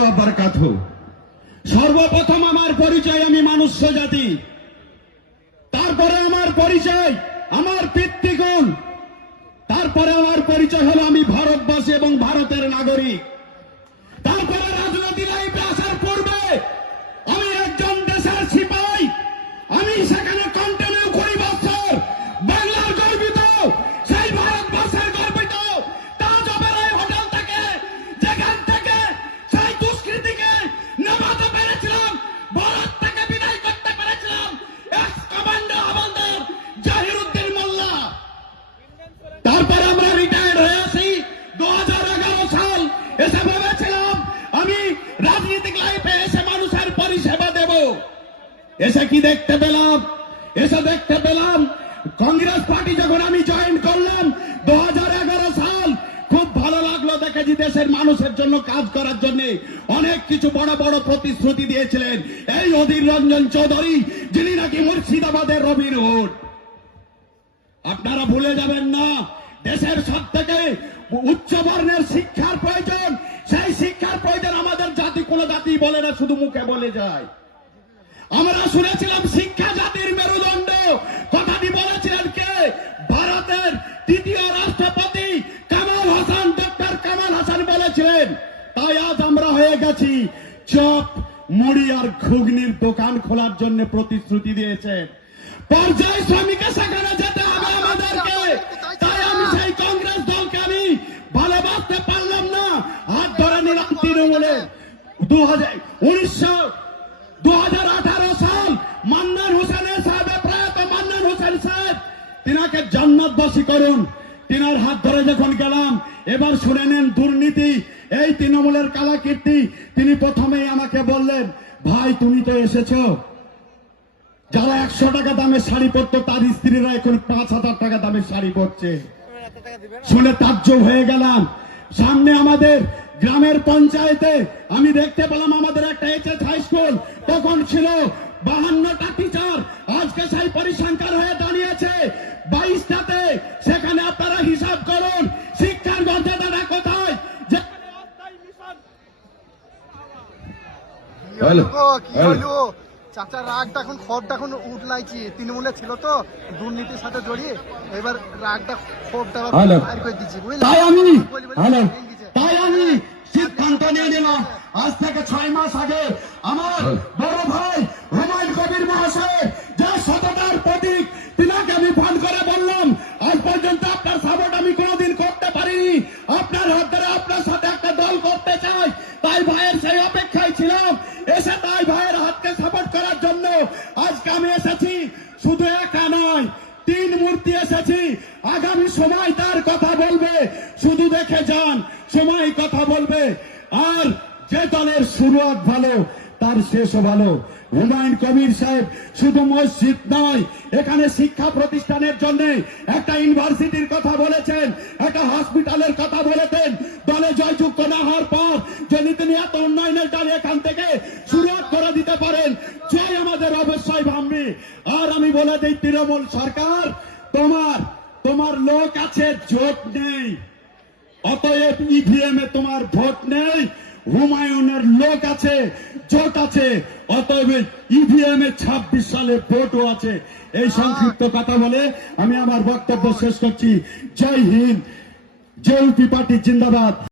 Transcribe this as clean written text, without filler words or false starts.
ওয়া বারাকাতুহু। সর্বপ্রথম আমার পরিচয়, আমি মনুষ্য জাতি। তারপরে আমার পরিচয় আমার পিতৃকুল। তারপরে আমার পরিচয় হলো আমি ভারতবাসী এবং ভারতের নাগরিক। তারপরে রাজনৈতিক লাইফে আসার পূর্বে আমি একজন দেশের সিপাহী। আমি সেখানে কন্টিনিউ 20 বছর বাংলার গর্বিত, সেই ভারতবর্ষের গর্বিত তাজ অপেরায় হোটেল থেকে, যেখান থেকে সেই দুষ্কৃতিকে নামাতে পেরেছিলাম, ভারত থেকে বিদায় করতে পেরেছিলাম এক্স কমান্ডার হাওলদার জহিরুদ্দিন মোল্লা। তারপর আমরা রিটায়ার্ড হয়ে আসি 2011 সাল। এসে ভেবেছিলাম আমি রাজনৈতিক লাইফে এসে মানুষের পরিষেবা দেব। এসে কি দেখতে পেলাম? এসে দেখতে পেলাম কংগ্রেস পার্টি যখন আমি জয়েন করলাম 2011 সাল, খুব ভালো লাগলো দেখেছি দেশের মানুষের জন্য কাজ করার জন্য অনেক কিছু বড় বড় প্রতিশ্রুতি দিয়েছিলেন এই অধীর রঞ্জন চৌধুরী, যিনি নাকি মুর্শিদাবাদের রবিন হুড। আপনারা ভুলে যাবেন না, দেশের সব থেকে উচ্চ বর্ণের শিক্ষার প্রয়োজন। সেই শিক্ষার প্রয়োজন আমাদের জাতি কোনো জাতি বলে না, শুধু মুখে বলে যায়। আমরা শুনেছিলাম শিক্ষা জাতির মেরুদণ্ড, কথাটি বলেছিলেন কে? ভারতের তৃতীয় রাষ্ট্রপতি কামাল হাসান, ডক্টর কামাল হাসান বলেছিলেন। তাই আজ আমরা হয়ে গেছি চপ মুড়ি আর ঘুগনির দোকান খোলার জন্য প্রতিশ্রুতি দিয়েছে। পর্যায় শ্রমিকের সেখানে যেতে হবে আমাদেরকে। তাই আমি সেই কংগ্রেস দলকে আমি ভালোবাসতে পারলাম না, হাত ধরে নিলাম তৃণমূলে। 2018 সাল মান্নান হোসেনের সাহেব, প্রয়াত মান্নান হোসেন সাহেব, তিনাকে জান্নাতবাসী করুন। তিনার হাত ধরে যখন গেলাম, এবার শুনে নেন দুর্নীতি, এই তৃণমূলের কালাকীর্তি। তিনি প্রথমেই আমাকে বললেন, ভাই তুমি তো এসেছো, যারা 100 টাকা দামের শাড়ি পরতো তার স্ত্রীরা এখন 5,000 টাকা দামের শাড়ি পরছে। শুনে তাজ্জব হয়ে গেলাম। সামনে আমাদের গ্রামের পঞ্চায়েতে আমি দেখতে পেলাম আমাদের একটা এইচএস হাই স্কুল, তখন ছিল 52টা টিচার, আজকে সেই পরিসংখ্যান হয়ে দাঁড়িয়েছে 22টাতে। সেখানে আপনারা হিসাব করুন শিক্ষার মর্যাদাটা কোথায়। চাচার রাগটা এখন, ক্ষোভটা এখন উঠলাইছি। তৃণমূলে ছিল তো দুর্নীতির সাথে জড়িয়ে, এবার রাগটা ক্ষোভটা বাইর করে দিচ্ছি, বুঝলি? তাই আমি সিদ্ধান্ত নিয়ে নিলাম, আজ থেকে 6 মাস আগে আমার বড় ভাই হুমায়ুন কবির মহাশয় যে সততার প্রতীক, তিনাকে আমি ফোন করে বললাম, আজ পর্যন্ত আপনার সাপোর্ট আমি কোনোদিন করতে পারিনি, আপনার হাত ধরে আপনার সাথে একটা দল করতে চাই। তাই ভাইয়ের সেই অপেক্ষায় ছিলাম, এসে তাই ভাইয়ের হাতকে সাপোর্ট করার জন্য আজকে আমি এসেছি। শুধু একা নয়, 3 মূর্তি এসেছি। আগামী সময় তার কথা বলবে, শুধু দেখে যান, সময় কথা বলবে। আর যে দলের শুরুয়াত ভালো তার শেষও ভালো। হুমায়ুন কবির সাহেব শুধু মসজিদ নয়, এখানে শিক্ষা প্রতিষ্ঠানের জন্য একটা ইউনিভার্সিটির কথা বলেছেন, একটা হসপিটালের কথা বলেছেন। দলে জয়যুক্ত না হওয়ার পর যদি তিনি এত উন্নয়নের ডালে এখান থেকে শুরুয়াত করে দিতে পারেন, জয় আমাদের অবশ্যই ভাববে। আর আমি বলে দিই, তৃণমূল সরকার, তোমার লোক আছে, জোট নেই, অতএব ইভিএম এ তোমার ভোট নেই। হুমায়ুনের লোক আছে, জোট আছে, অতএব ইভিএম এ 26 সালে ভোটও আছে। এই সংক্ষিপ্ত কথা বলে আমি আমার বক্তব্য শেষ করছি। জয় হিন্দ, জেউপি পার্টি জিন্দাবাদ।